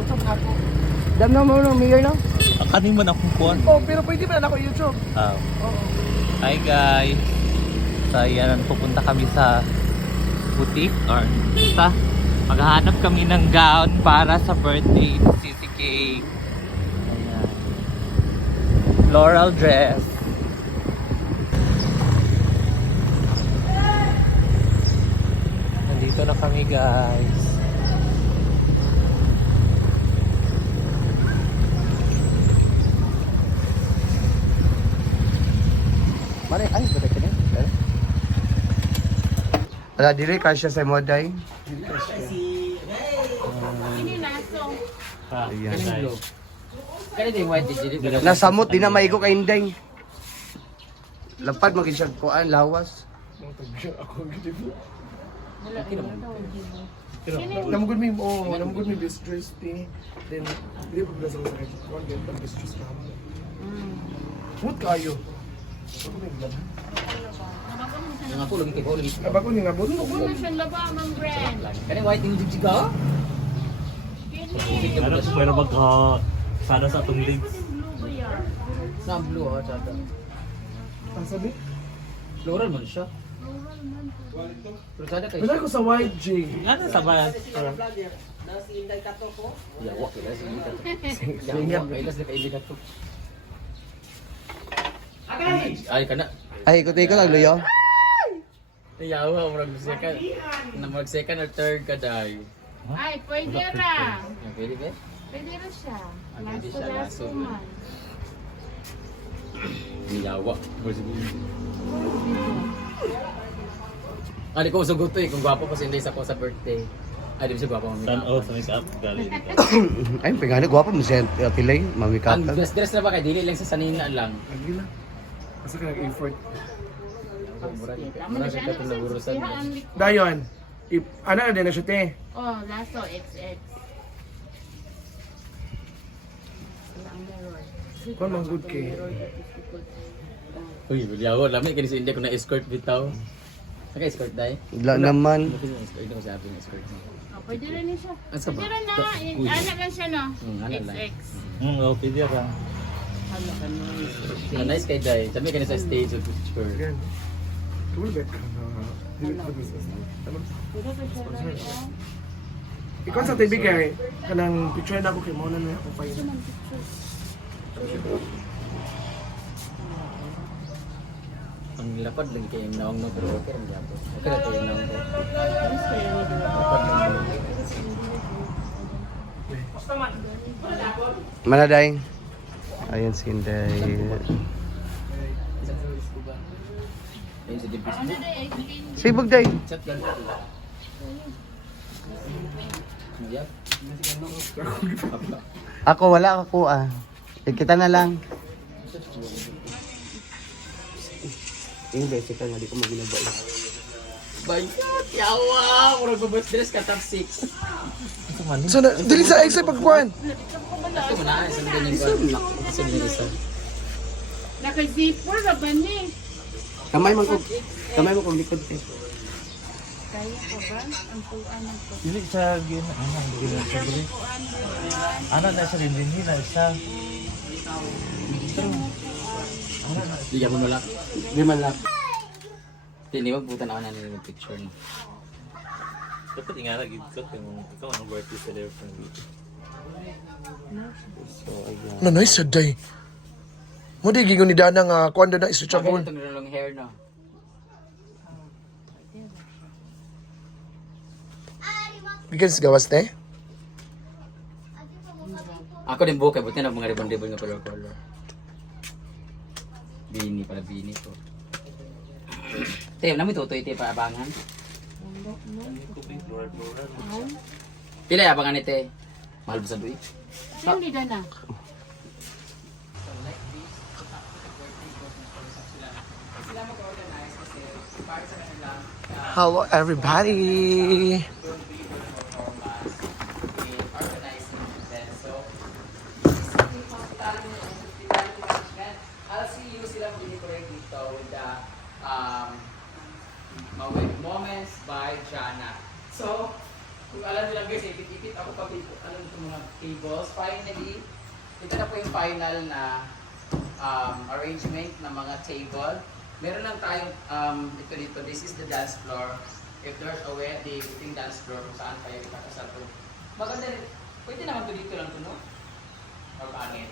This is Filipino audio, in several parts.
YouTube nga po. Dam na mo ng mayor no? Akanin mo na kung kuhan. Oh, pero pwede ba na ako YouTube? Oo. Hi guys. So ayan, pupunta kami sa boutique or sa maghahanap kami ng gown para sa birthday ni CCK. Ayan. Floral dress. Nandito na kami guys. Mare, ay, bada ka na. Ala, dili kasya sa moday. Ayan. Nasamot, di na maigo kay Inday. Lapad, mag-isyag kuan, lawas. Namgod mi best dress thing. Then, hindi pa pala sa sakit. One game pag best dress na mo. What kayo? Yang aku lagi kebo lagi. Abang ko ni nga buto. Ano siyang laba, Mang Brand? Kani white yung jig ka? Gini. Ano sa pwede sana sa atong legs. Blue ba yan? Sa blue ah, chata. Ang sabi? Floral man siya. Pero sada kay. Wala ko sa white J. Ano sa bayan? Ya, wak kaya si Ida. Ya, wak kaya si Ida to. Ay kana. Ay, ikot-ikot ang luyo. Yawa murag second. Na murag second or third ka dai. Ay, pwede ra. Pwede ba? Pwede ra siya. Pwede siya, Laso-laso laso. man. Yawa. Ari ko sugot to eh kung gwapo pa si Inday sa ko sa birthday. Ay di siya gwapo mo. Tan o sa makeup galing. Ay, pingani, guwapo mo siya. Pilay, Ang mamikatan. dress na ba kay dili lang sa sanina lang. Lagi na. Asa ka nag-effort. Tama na siya. Ano Naburusan. siya? Ang Dayon. Ano na din na siya te? Oh, laso, XX. Ang mirror. Kung mang good kay. Uy, yawa lami kini si Inday ko na escort bitaw. Naka-escort dai. La naman. Hindi ko sabi ng escort. Oh, pwede rin niya siya. Asa ba? Pwede rin na. Anak lang siya, no? Ano lang. XX. Okay dia ka. Ano ka no? Na nice kay Dai. Sabi kani sa stage of picture. Again. Tulad ka na. Dili pa gusto. Ano? Pwede pa siya rin, oh. Ikaw sa TV kay kanang picture na ako kay mo na na ako pa yun. Ang lapad lagi kay naong no pero okay ra gyapon. Okay ra kay naong ko. Manaday. Ayun si Inday. Ayun sa dipis. Ano na, 18? Sibog day. Chat lang. Yap. Ako wala ako ah. Kita na lang. Inday, kita nga di ko maginaba. Bayot, yawa! Murag babas dress ka top 6. So, dili sa exit pagkuhan. Ito mo na, isa na ganyan ko. Isa na isa. Naka-zipper na ba ni? Kamay mo kog likod eh. Kaya ka ba? Ang tuan ng to. Dili sa gin sa dili. Ana na sa din na sa. Liya mo malak. Di man lang. Hindi mo puta na ako na ng picture no. Dapat ingala gid ko kung ikaw ang birthday celebrant dito. So ayan. Na nice sa day. Mo di gigon ni Dana nga kuan na isu Tsaka chabon. itong long hair no. Gikan sa gawas te. Ako din buka, buti na mga ribbon-ribbon nga color-color. Bini pala, bini ko. Te, namin tutoy te para abangan. Pila yung abangan ni te? Mahal ba sa duit? Hindi na na. Hello everybody. Moments by Jana. So, kung alam nyo lang guys, ipit-ipit ako pag ano itong mga tables. Finally, ito na po yung final na arrangement ng mga table. Meron lang tayong ito dito. This is the dance floor. If there's a wedding, ito yung dance floor kung saan kayo ikakasal to. Maganda rin. Pwede naman to dito lang to, no? Or pangit.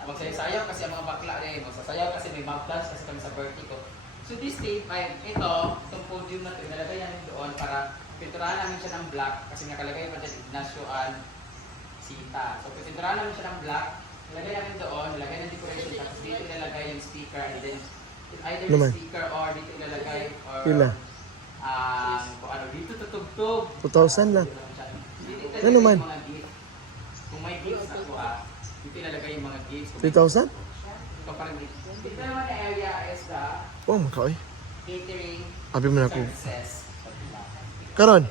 Magsayaw kasi ang mga bakla rin. Magsasayaw kasi may mga plans kasi kami sa birthday ko. So this tape, itong podium na ito, nalagay namin doon para pinturahan namin siya ng black kasi nakalagay pa dyan Ignacio and Sita. So pinturahan namin siya ng black, nilagay namin doon, nilagay ng decoration tapos dito ilalagay yung speaker and then either Naman. speaker or dito ilalagay or Pila? kung ano, dito tutugtog. 2,000 lang. Dito Ano ilalagay man? yung mga gifts. Kung may gifts ako dito ilalagay yung mga gifts. 3,000? So parang dito. Dito naman na area is the Oh, makaoy. catering Abi mo na ako. services. Karon,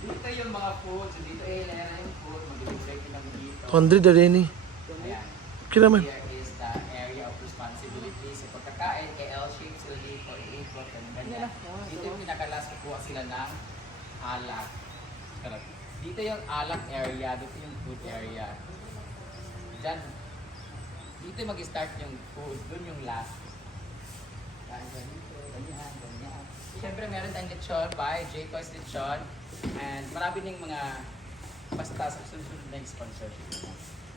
Dito yung mga food, so dito ilalagay yung food, mag-deliver lang dito. 100 na rin eh. Ayan. Kira man. Here is the area of responsibility. So pagkakain, kay L-shape sila dito, i-ikot, ganyan. Dito yung pinakalas, kukuha sila ng alak. Dito yung alak area, dito yung food area. Diyan, dito mag-start yung food, dun yung last. Ganyan dito, ganyan, ganyan. Siyempre meron tayong lechon by J-Toys Lechon. And marami ding mga basta sa susunod na yung sponsorship.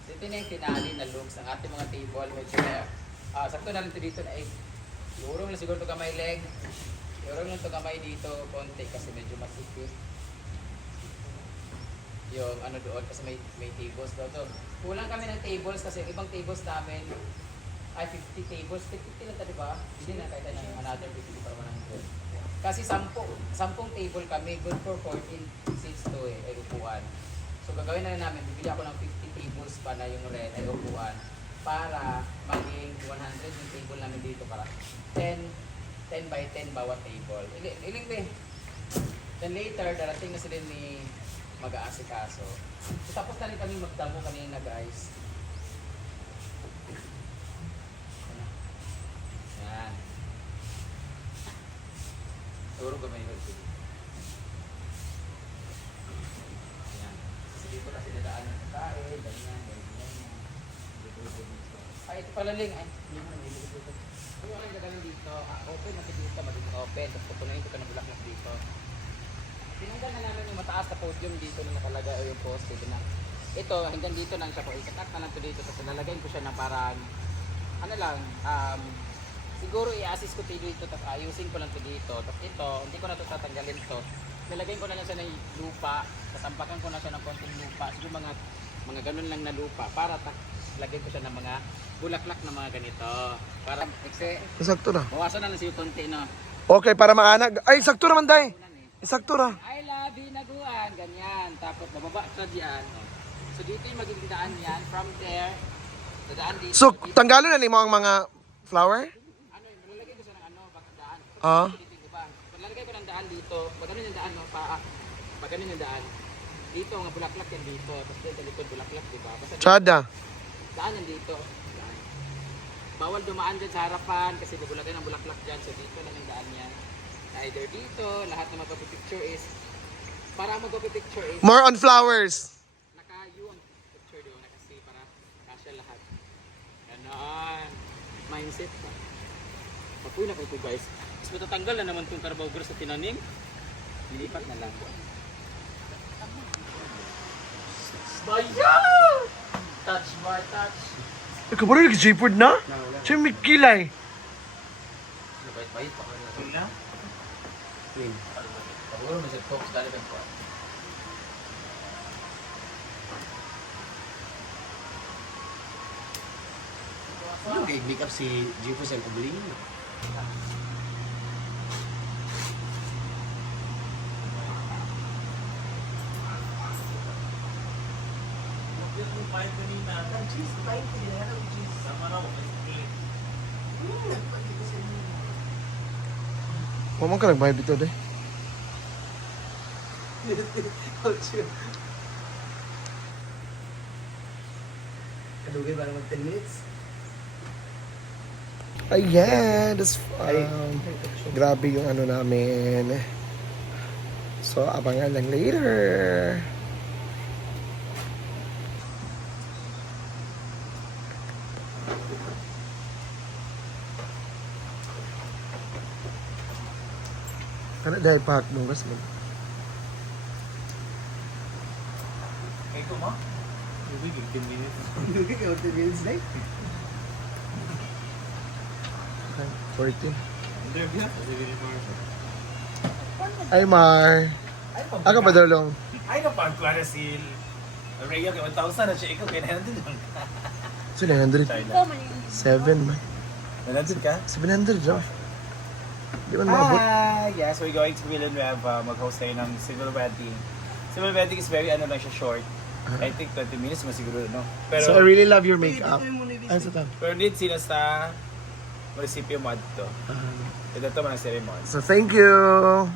So ito na yung finale na looks ng ating mga table. Medyo sakto na rin ito dito na iurong na siguro ito kamay leg. Iurong na ito kamay dito konti kasi medyo masikip. Yung ano doon kasi may tables daw to. Kulang kami ng tables kasi yung ibang tables namin ay 50 tables. 50 lang tayo ba? Hindi na kahit ng another 50 para 100. Kasi 10 table kami, good for 14 seats to ay upuan. So gagawin na namin, bibili ako ng 50 tables pa na yung red ay upuan para maging 100 yung table namin dito para 10 by 10 bawat table. Iling ba? Then later, darating na sila ni mag-aasikaso. So tapos na rin kami magdamo kanina guys. Yan. Turo ka may hagod. Yan. Kasi dito kasi dadaan ng kain, ganyan, ganyan. Ay, ito pala Ling. Ay, hindi mo naman dito. Kung ano yung gagawin dito, open natin dito, maging open. Tapos pupunayin ko ka ng bulaklak dito. Tinanggal na namin yung mataas na podium dito na nakalagay o yung post dito na. Ito, hanggang dito lang siya po. Itatak na lang ito dito. Tapos lalagyan ko siya na parang, ano lang, siguro i-assist ko dito, tapos ayusin ko lang ito dito. Tapos ito, hindi ko na ito tatanggalin ito. Lalagyan ko na lang siya ng lupa, tasampakan ko na siya ng konting lupa. Siguro mga ganun lang na lupa para lagyan ko siya ng mga bulaklak na mga ganito. Para, Sakto na. bawasan na lang siya yung konti na. Okay, para maanag. Ay, sakto naman, day. Sakto na. I love Binaguan, ganyan. Tapos bababa ka diyan. So dito yung magiging daan yan. From there, dadaan dito. So, tanggalon na nimo ang mga flower? Ano, malalagay ko siya ng daan. Ah. Dito yung iba. Malalagay ko ng daan dito. Pag ganun yung daan, no? Pag ganun yung daan. Dito, mga bulaklak yan dito. Tapos dito, likod bulaklak, diba? Basta dito, Chada. daan yan dito. Daan. Bawal dumaan dyan sa harapan kasi bubulagay ng bulaklak dyan. So dito lang yung daan yan. Either dito, lahat na magpapipicture is, para magpapipicture is, More on flowers. naka-U ang picture doon, kasi para kasya lahat. Ganon. Mindset ba? Papuy na kayo guys. Mas matatanggal na naman itong Carabao Gross sa tinanim. Lilipat na lang. Bayan! Touch bar, touch. Ikaw ba rin nag-J-Ford na? Siya may kilay. Bait-bait pa ka na. Paguro mo siya talks dali ko. Ano make up si Jefo sa Kubling? Mamang ka nag-vibe ito, day. Kadugay ba naman 10 minutes? Ayan, that's grabe yung ano namin. So, abangan lang later. Kana dahil pahak nung gas mo. Ay ko mo? Hindi, 15 minutes. Hindi ka 10 minutes na eh. Okay, 14. Hindi, biya. Ay, Mar. Ako pa dalong. Ay, napagkuha na si Rhea kay 1,000 na siya. Ikaw kay 900 lang. So, 900. Ikaw man yung 7 man. 900 ka? 700 lang. Di man maabot. Yes, we're going to Villanueva. Mag-host tayo ng civil wedding. Civil wedding is very, ano lang siya, short. I think 20 minutes masiguro, no? Pero, So, I really love your makeup. Ay, sa tam. pero need sila sa munisipyo mo dito. Ito man ang ceremony. So, thank you.